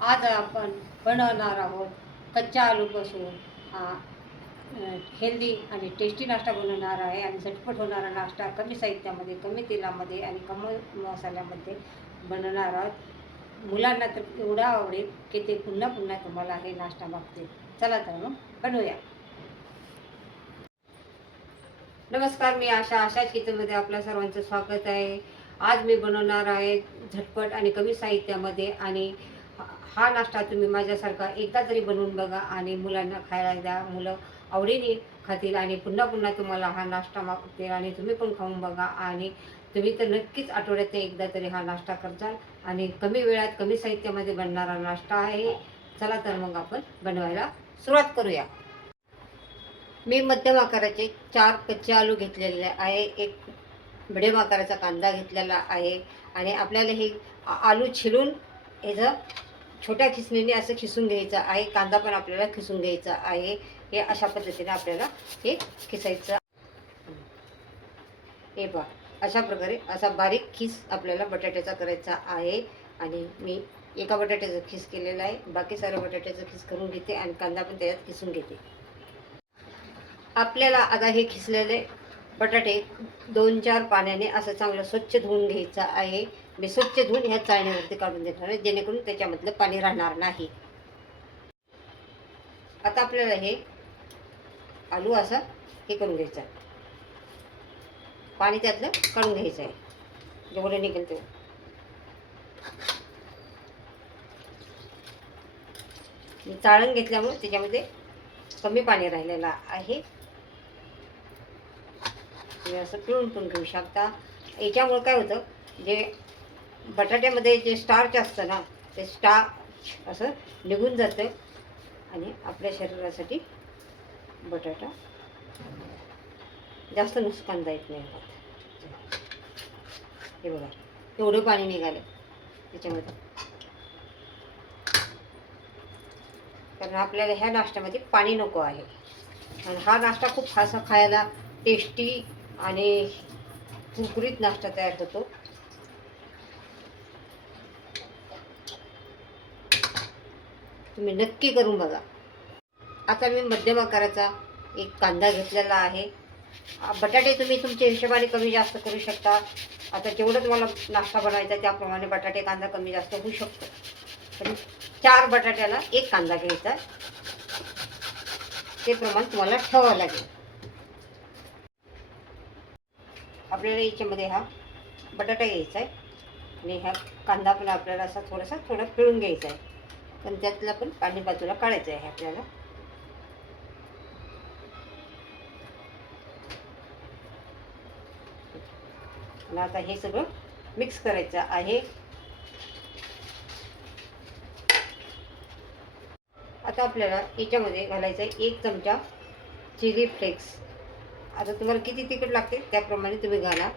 आज आपण बनवणार आहोत कच्च्या आलूपासून हेल्दी आणि टेस्टी नाश्ता बनवणार आहे आणि झटपट होणारा नाश्ता कमी साहित्यामध्ये कमी तेलामध्ये आणि कमी मसाल्यामध्ये बनवणार आहोत. मुलांना तर एवढा आवडेल की ते पुन्हा पुन्हा तुम्हाला हे नाश्ता मागतील. चला तर मग बनवूया. नमस्कार मी आशा. आशा किचनमध्ये आपल्या सर्वांचं स्वागत आहे. आज मी बनवणार आहे झटपट आणि कमी साहित्यामध्ये आणि हा- नाश्ता तुम्ही माझ्यासारखा एकदा तरी बनवून बघा आणि मुलांना खायला द्या. मुलं आवडीने खातील आणि पुन्हा पुन्हा तुम्हाला हा नाश्ता मागतील आणि तुम्ही पण खाऊन बघा. आणि तुम्ही तर नक्कीच आठवड्यात एकदा तरी हा नाश्ता करताल आणि कमी वेळात कमी साहित्यामध्ये बनणारा नाश्ता आहे. चला तर मग आपण बनवायला सुरुवात करूया. मी मध्यम आकाराचे चार कच्चे आलू घेतलेले आहे. एक मिडियम आकाराचा कांदा घेतलेला आहे आणि आपल्याला हे आलू छिलून ह्याचं छोट्या खिसणीने असं खिसून घ्यायचं आहे कांदा पण आपल्याला खिसून घ्यायचा आहे. हे अशा पद्धतीने आपल्याला हे खिसायचं हे बा अशा प्रकारे असा बारीक खिस आपल्याला बटाट्याचा करायचा आहे. आणि मी एका बटाट्याचा खिस केलेला आहे. बाकी साऱ्या बटाट्याचा खिस करून घेते आणि कांदा पण त्याच्यात खिसून घेते. आपल्याला आता हे खिसलेले बटाटे दोन चार पाण्याने असं चांगलं स्वच्छ धुवून घ्यायचं आहे. मी स्वच्छ धुवून ह्या चाळण्यावरती काढून देणार आहे जेणेकरून त्याच्यामधलं पाणी राहणार नाही. आता आपल्याला हे आलू असं हे करून घ्यायचं आहे. पाणी त्यातलं काढून घ्यायचं आहे. जेवढं निघेल तेवढं. मी चाळण घेतल्यामुळे त्याच्यामध्ये कमी पाणी राहिलेलं आहे. तुम्ही असं पिळून पण घेऊ शकता. याच्यामुळे काय होतं जे बटाट्यामध्ये जे स्टार्च असतं ना ते स्टार्च असं निघून जातं आणि आपल्या शरीरासाठी बटाटा जास्त नुकसान नाही होत. हे बघा एवढं पाणी निघालं त्याच्यामध्ये. कारण आपल्याला ह्या नाश्त्यामध्ये पाणी नको आहे. आणि हा नाश्ता खूप खासा खायला टेस्टी आणि कुरकुरीत नाश्ता तयार होतो. तुम्ही नक्की करून बघा. आता मी मध्यम आकाराचा एक कांदा घेतलेला आहे. बटाटे तुम्ही तुमच्या हिशोबाने कमी जास्त करू शकता. आता जेवढं तुम्हाला नाश्ता बनवायचा आहे त्याप्रमाणे बटाटे कांदा कमी जास्त होऊ शकतो. पण चार बटाट्याला एक कांदा घ्यायचा ते प्रमाण तुम्हाला ठेवावं लागेल. आपल्याला याच्यामध्ये हा बटाटा घ्यायचा आहे. आणि ह्या कांदा पण आपल्याला असा थोडासा थोडा पिळून घ्यायचा आहे. पण त्यातला पण पाणी बाजूला काढायचं आहे आपल्याला. मला आता हे सगळं मिक्स करायचं आहे. आता आपल्याला याच्यामध्ये घालायचं आहे एक चमचा चिली फ्लेक्स. आता तुम्हाला किती तिखट लागते त्याप्रमाणे तुम्ही घाला.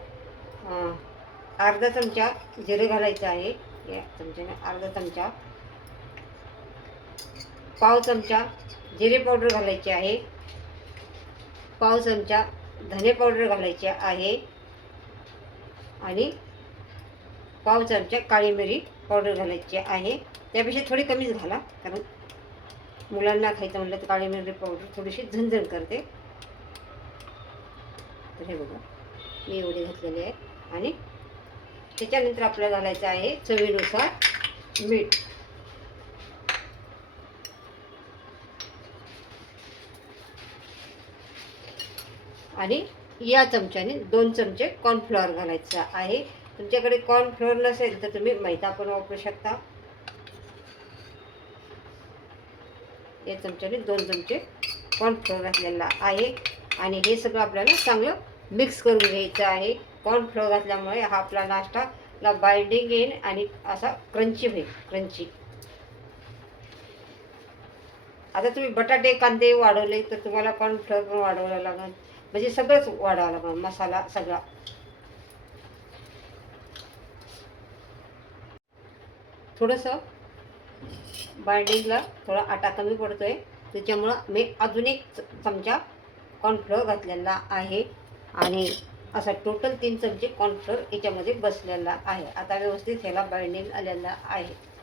अर्धा चमचा जिरं घालायचं आहे. या चमच्याने अर्धा चमचा पाव चमचा जिरे पावडर घालायची आहे. पाव चमचा धने पावडर घालायची आहे. आणि पाव चमचा काळी मिरी पावडर घालायची आहे. त्यापेक्षा थोडी कमीच घाला कारण मुलांना खायचं म्हटलं तर काळी मिरी पावडर थोडीशी झणझण करते. तर हे बघा मी एवढे घातलेली आहे आणि त्याच्यानंतर आपल्याला घालायचं आहे चवीनुसार मीठ. आणि या चमच्याने दोन चमचे कॉर्नफ्लॉवर घालायचं आहे. तुमच्याकडे कॉर्नफ्लॉवर नसेल तर तुम्ही मैदा पण वापरू शकता. या चमच्याने दोन चमचे कॉर्नफ्लोअर घातलेला आहे. आणि हे सगळं आपल्याला चांगलं मिक्स करून घ्यायचं आहे. कॉर्नफ्लोअर घातल्यामुळे हा आपला नाश्ता ला बाइंडिंग येईल आणि असा क्रंची होईल क्रंची आता तुम्ही बटाटे कांदे वाढवले तर तुम्हाला कॉर्नफ्लोअर पण वाढवावं लागेल. म्हणजे सगळंच वाढावं लागेल मसाला सगळा. थोडंसं बाइंडिंगला थोडा आटा कमी पडतोय. त्याच्यामुळं मी अजून एक च- चमचा कॉर्नफ्लोअर घातलेला आहे. आणि असा टोटल तीन चमचे कॉर्नफ्लोअर याच्यामध्ये बसलेला आहे. आता व्यवस्थित ह्याला बाइंडिंग आलेला आहे.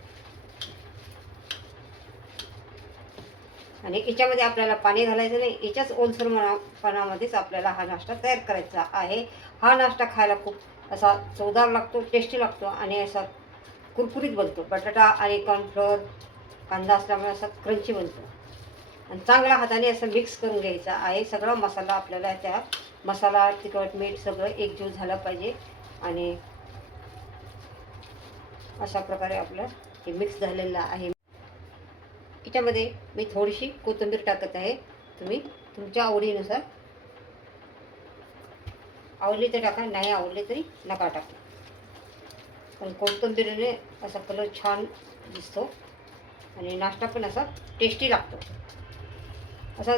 आणि याच्यामध्ये आपल्याला पाणी घालायचं नाही. याच्याच ओलसर मनापणामध्येच आपल्याला हा नाश्ता तयार करायचा आहे. हा नाश्ता खायला खूप असा चवदार लागतो टेस्टी लागतो आणि असा कुरकुरीत बनतो. बटाटा आणि कॉर्नफ्लोअर कांदा असल्यामुळे असा क्रंची बनतो. आणि चांगल्या हाताने असं मिक्स करून घ्यायचा आहे. सगळा मसाला आपल्याला त्या मसाला तिखट मीठ सगळं एकजीव झालं पाहिजे आणि अशा प्रकारे आपलं हे मिक्स झालेलं आहे. याच्यामध्ये मी थोडीशी कोथिंबीर टाकत आहे. तुम्ही तुमच्या आवडीनुसार आवडली तर टाका नाही आवडली तरी नका टाका. पण कोथिंबीरीने असा कलर छान दिसतो आणि नाश्ता पण असा टेस्टी लागतो. असा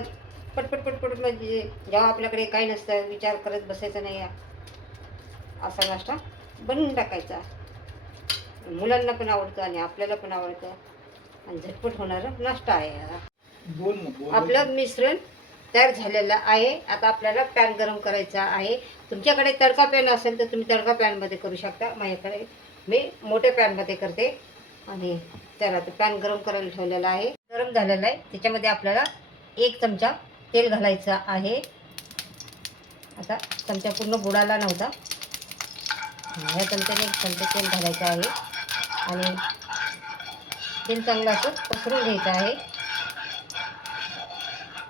पटपट पटपट म्हणजे जेव्हा आपल्याकडे काही नसतं विचार करत बसायचं नाही असा नाश्ता बनवून टाकायचा. मुलांना पण आवडतं आणि आपल्याला पण आवडतं. आणि झटपट होणारा नाश्ता आहे आपलं मिश्रण तयार झालेलं आहे. आता आपल्याला पॅन गरम करायचा आहे. तुमच्याकडे तडका पॅन असेल तर तुम्ही तडका पॅनमध्ये करू शकता. माझ्याकडे मी मोठ्या पॅनमध्ये करते. आणि त्याला ते पॅन गरम करायला ठेवलेला आहे. गरम झालेलं आहे. त्याच्यामध्ये आपल्याला एक चमचा तेल घालायचं आहे. आता चमचा पूर्ण बुडाला नव्हता. ह्या चमच्याने एक चमचा तेल घालायचं आहे. आणि तेल चांगलं असं पसरून घ्यायचं आहे.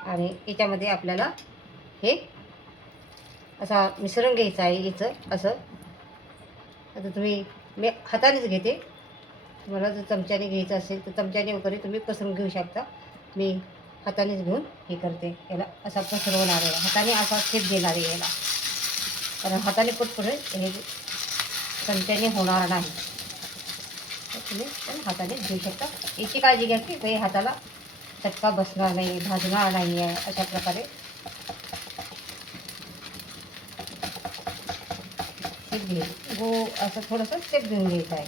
आणि याच्यामध्ये आपल्याला हे असा मिश्रण घ्यायचं आहे याचं असं. आता तुम्ही मी हातानेच घेते. तुम्हाला जर चमच्याने घ्यायचं असेल तर चमच्याने वगैरे तुम्ही पसरून घेऊ शकता. मी हातानेच घेऊन हे करते. याला असा पसरवणार आहे. हाताने असा शेप देणार आहे याला. कारण हाताने पटपट हे चमच्याने होणार नाही. तुम्ही पण हाताने घेऊ शकता. याची काळजी घ्या की काही हाताला चटका बसणार नाही भाजणार नाही आहे अशा प्रकारे. गो असं थोडंसं सेक घेऊन घ्यायचं आहे.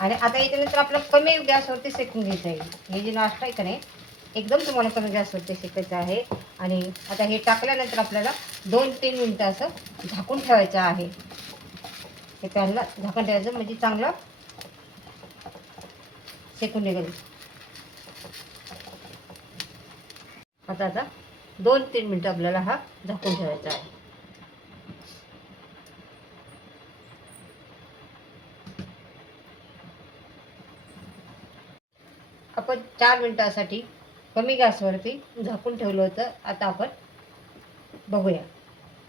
आणि आता याच्यानंतर आपलं कमी गॅसवरती सेकून घ्यायचं आहे. हे जे नाश्ता आहे का नाही एकदम तुम्हाला कमी गॅसवरती शेकायचं आहे. आणि आता हे टाकल्यानंतर आपल्याला दोन तीन मिनटं असं झाकून ठेवायचं आहे. हे पॅनला झाकून ठेवायचं म्हणजे चांगलं शेकून निघेल आता आता दोन तीन मिनटं आपल्याला हा झाकून ठेवायचा आहे. आपण चार मिनटासाठी कमी गॅसवरती झाकून ठेवलं होतं. आता आपण बघूया.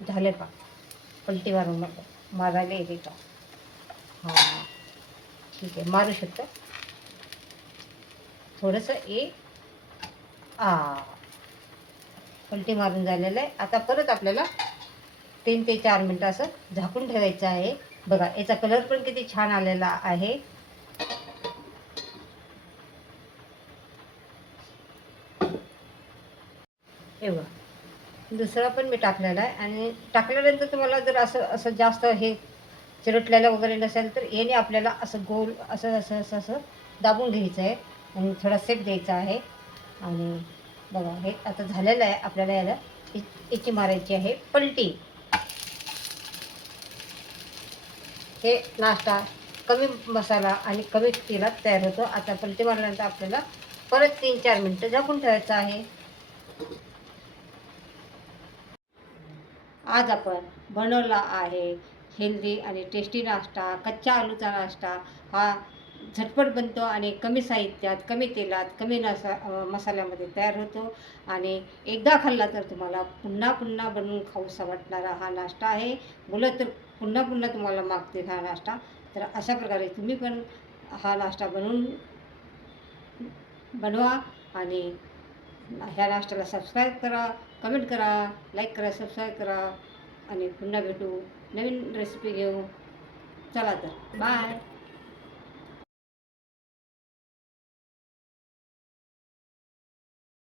झाले का? पलटी मारून नको मारायला येते का? हां. ठीक आहे. मारू शकतो? थोडंसं ए आ पलटी मारून झालेलं आहे. आता परत आपल्याला तीन ते चार मिनटं असं झाकून ठेवायचं आहे. बघा याचा कलर पण किती छान आलेला आहे. एवढा दुसरा पण मी टाकलेला आहे. आणि टाकल्यानंतर तुम्हाला जर असं असं जास्त हे चिरटलेलं वगैरे नसेल तर याने आपल्याला असं गोल असं असं असं असं दाबून घ्यायचं आहे. आणि थोडा सेट द्यायचा आहे. आणि बघा हे आता झालेलं आहे. आपल्याला याला याची मारायची आहे. पलटी. हे नाश्ता कमी मसाला आणि कमी तेलात तयार होतो. आता पलटी मारल्यानंतर आपल्याला परत तीन चार मिनटं झाकून ठेवायचं आहे. आज आपण बनवला आहे हेल्दी आणि टेस्टी नाश्ता कच्च्या आलूचा नाश्ता. हा झटपट बनतो आणि कमी साहित्यात कमी तेलात कमी नसा मसाल्यामध्ये तयार होतो. आणि एकदा खाल्ला तर तुम्हाला पुन्हा पुन्हा बनवून खाऊसा वाटणारा हा नाश्ता आहे. मुलं तर पुन्हा पुन्हा तुम्हाला मागतील हा नाश्ता. तर अशा प्रकारे तुम्ही पण हा नाश्ता बनवून बनवा आणि ह्या नाश्त्याला सबस्क्राईब करा कमेंट करा लाईक करा सबस्क्राईब करा आणि पुन्हा भेटू. नवीन रेसिपी घेऊ. चला तर. बाय